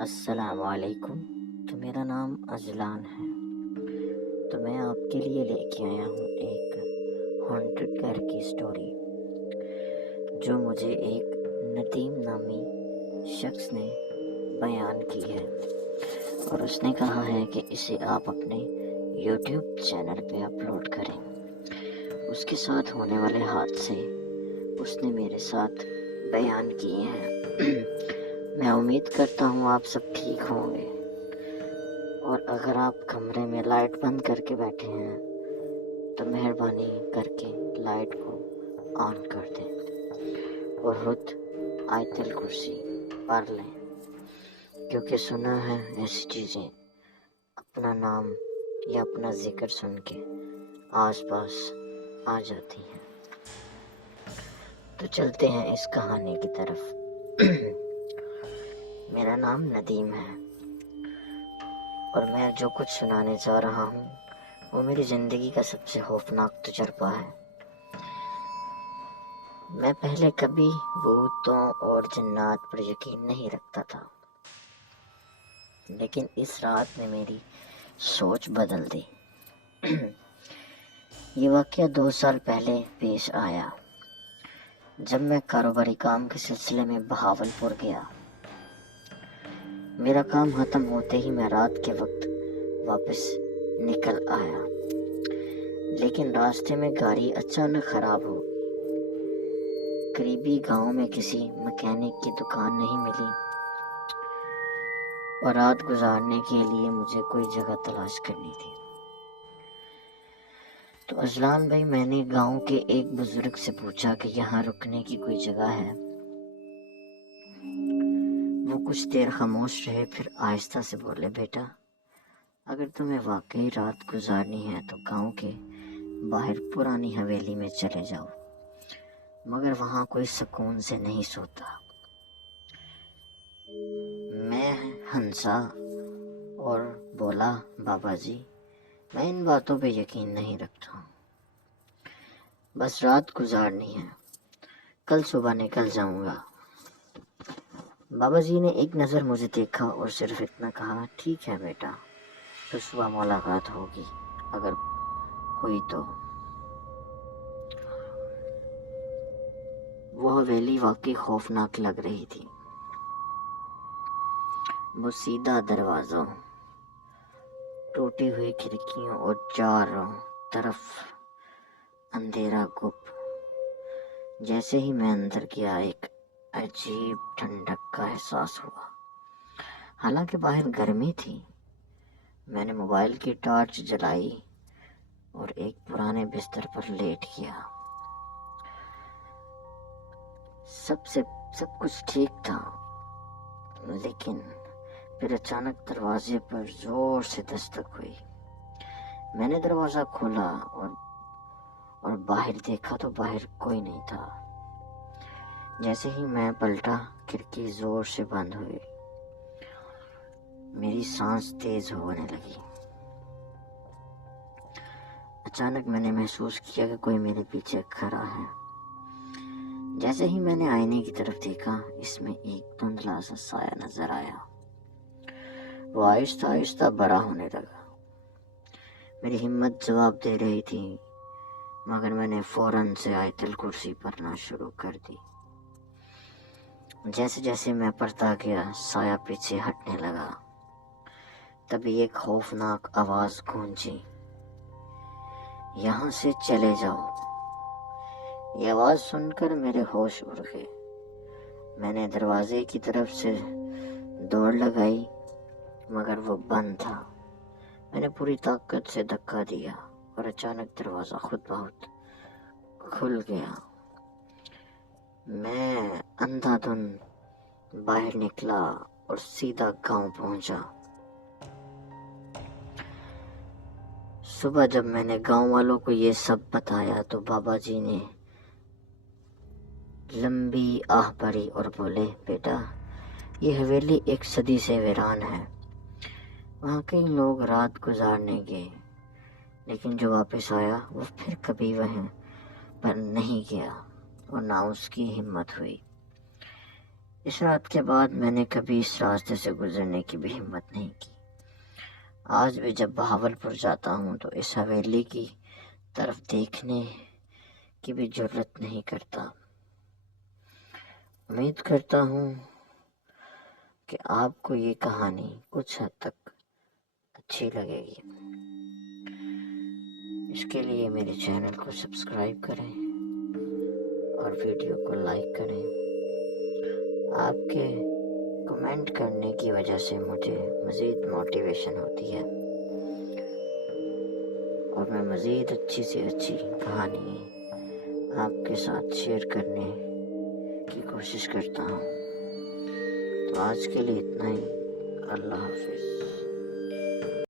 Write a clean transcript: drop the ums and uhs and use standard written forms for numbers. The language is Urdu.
السلام علیکم۔ تو میرا نام اجلان ہے۔ تو میں آپ کے لیے لے کے آیا ہوں ایک ہانٹڈ گھر کی سٹوری جو مجھے ایک ندیم نامی شخص نے بیان کی ہے، اور اس نے کہا ہے کہ اسے آپ اپنے یوٹیوب چینل پہ اپلوڈ کریں۔ اس کے ساتھ ہونے والے حادثے اس نے میرے ساتھ بیان کیے ہیں۔ میں امید کرتا ہوں آپ سب ٹھیک ہوں گے، اور اگر آپ کمرے میں لائٹ بند کر کے بیٹھے ہیں تو مہربانی کر کے لائٹ کو آن کر دیں اور خود آیت الکرسی پڑھ لیں، کیونکہ سنا ہے ایسی چیزیں اپنا نام یا اپنا ذکر سن کے آس پاس آ جاتی ہیں۔ تو چلتے ہیں اس کہانی کی طرف۔ میرا نام ندیم ہے، اور میں جو کچھ سنانے جا رہا ہوں وہ میری زندگی کا سب سے خوفناک تجربہ ہے۔ میں پہلے کبھی بھوتوں اور جنات پر یقین نہیں رکھتا تھا، لیکن اس رات نے میری سوچ بدل دی۔ یہ واقعہ 2 سال پہلے پیش آیا، جب میں کاروباری کام کے سلسلے میں بہاولپور گیا۔ میرا کام ختم ہوتے ہی میں رات کے وقت واپس نکل آیا، لیکن راستے میں گاڑی اچانک خراب ہو گئی۔ قریبی گاؤں میں کسی مکینک کی دکان نہیں ملی، اور رات گزارنے کے لیے مجھے کوئی جگہ تلاش کرنی تھی۔ تو اجلان بھائی، میں نے گاؤں کے ایک بزرگ سے پوچھا کہ یہاں رکنے کی کوئی جگہ ہے۔ وہ کچھ دیر خاموش رہے، پھر آہستہ سے بولے، بیٹا، اگر تمہیں واقعی رات گزارنی ہے تو گاؤں کے باہر پرانی حویلی میں چلے جاؤ، مگر وہاں کوئی سکون سے نہیں سوتا۔ میں ہنسا اور بولا، بابا جی، میں ان باتوں پہ یقین نہیں رکھتا ہوں، بس رات گزارنی ہے، کل صبح نکل جاؤں گا۔ بابا جی نے ایک نظر مجھے دیکھا اور صرف اتنا کہا، ٹھیک ہے بیٹا، تو صبح ملاقات ہوگی، اگر ہوئی تو۔ وہ حویلی واقعی خوفناک لگ رہی تھی۔ وہ سیدھا دروازوں، ٹوٹی ہوئی کھڑکیوں اور چاروں طرف اندھیرا گپ۔ جیسے ہی میں اندر گیا ایک عجیب ٹھنڈک کا احساس ہوا، حالانکہ باہر گرمی تھی۔ میں نے موبائل کی ٹارچ جلائی اور ایک پرانے بستر پر لیٹ گیا۔ سب کچھ ٹھیک تھا، لیکن پھر اچانک دروازے پر زور سے دستک ہوئی۔ میں نے دروازہ کھولا اور باہر دیکھا تو باہر کوئی نہیں تھا۔ جیسے ہی میں پلٹا، کھڑکی زور سے بند ہوئی۔ میری سانس تیز ہونے لگی۔ اچانک میں نے محسوس کیا کہ کوئی میرے پیچھے کھڑا ہے۔ جیسے ہی میں نے آئینے کی طرف دیکھا، اس میں ایک دھندلا سا سایہ نظر آیا۔ وہ آہستہ آہستہ بڑا ہونے لگا۔ میری ہمت جواب دے رہی تھی، مگر میں نے فوراً سے آیت الکرسی پڑھنا شروع کر دی۔ جیسے جیسے میں پڑھتا گیا، سایہ پیچھے ہٹنے لگا۔ تبھی ایک خوفناک آواز گونجی، یہاں سے چلے جاؤ۔ یہ آواز سن کر میرے ہوش اڑ گئے۔ میں نے دروازے کی طرف سے دوڑ لگائی، مگر وہ بند تھا۔ میں نے پوری طاقت سے دھکا دیا اور اچانک دروازہ خود بخود کھل گیا۔ میں اندھا دھند باہر نکلا اور سیدھا گاؤں پہنچا۔ صبح جب میں نے گاؤں والوں کو یہ سب بتایا تو بابا جی نے لمبی آہ بھری اور بولے، بیٹا، یہ حویلی ایک صدی سے ویران ہے۔ وہاں کئی لوگ رات گزارنے گئے، لیکن جو واپس آیا وہ پھر کبھی وہیں پر نہیں گیا، اور نہ اس کی ہمت ہوئی۔ اس رات کے بعد میں نے کبھی اس راستے سے گزرنے کی بھی ہمت نہیں کی۔ آج بھی جب بہاولپور جاتا ہوں تو اس حویلی کی طرف دیکھنے کی بھی جرت نہیں کرتا۔ امید کرتا ہوں کہ آپ کو یہ کہانی کچھ حد تک اچھی لگے گی۔ اس کے لیے میرے چینل کو سبسکرائب کریں اور ویڈیو کو لائک کریں۔ آپ کے کمنٹ کرنے کی وجہ سے مجھے مزید موٹیویشن ہوتی ہے اور میں مزید اچھی سے اچھی کہانی آپ کے ساتھ شیئر کرنے کی کوشش کرتا ہوں۔ تو آج کے لیے اتنا ہی۔ اللہ حافظ۔